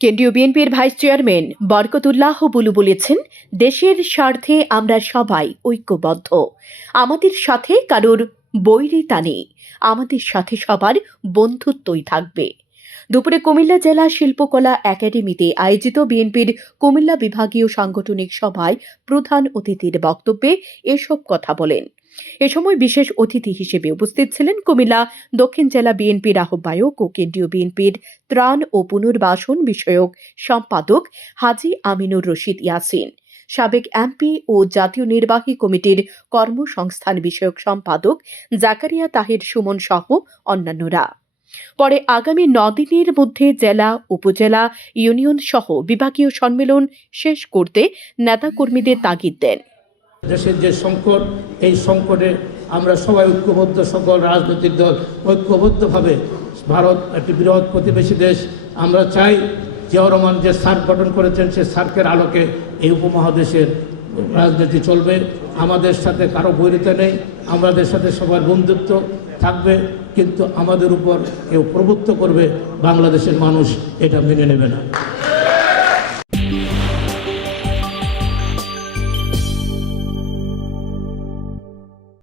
কেন্দ্রীয় বিএনপির vice chairman Barkatullah blue বলেছেন, দেশের স্বার্থে আমরা সবাই ঐক্যবদ্ধ। আমাদের সাথে কারোর বৈরিতা নেই। আমাদের সাথে সবার বন্ধুত্বই থাকবে। দুপুরে কুমিল্লা জেলা শিল্পকলা একাডেমিতে আয়োজিত বিএনপির কুমিল্লা বিভাগীয় সাংগঠনিক সভায় প্রধান অতিথির বক্তব্যে এসব কথা বলেন। এ সময় বিশেষ অতিথি হিসেবে উপস্থিত ছিলেন কুমিল্লা দক্ষিণ জেলা বিএনপির আহ্বায়ক ও কেন্দ্রীয় বিএনপির ত্রাণ ও পুনর্বাসন বিষয়ক সম্পাদক হাজি আমিনুর রশিদ ইয়াসিন, সাবেক এমপি ও জাতীয় নির্বাহী কমিটির কর্মসংস্থান বিষয়ক সম্পাদক জাকারিয়া তাহির সুমন সহ অন্যান্যরা। পরে আগামী নদিনের মধ্যে জেলা, উপজেলা, ইউনিয়ন সহ বিভাগীয় সম্মেলন শেষ করতে নেতাকর্মীদের তাগিদ দেন। দেশের যে সংকট, এই সংকটে আমরা সবাই ঐক্যবদ্ধ সকল রাজনৈতিক দল, ঐক্যবদ্ধভাবে ভারত একটি বৃহৎ প্রতিবেশী দেশ। আমরা চাই জিয়াউর রহমান যে সার্ক গঠন করেছেন, সে সার্কের আলোকে এই উপমহাদেশের রাজনীতি চলবে। আমাদের সাথে কারও বৈরিতা নেই, আমাদের সাথে সবার বন্ধুত্ব থাকবে, কিন্তু আমাদের উপর কেউ প্রভুত্ব করবে, বাংলাদেশের মানুষ এটা মেনে নেবে না।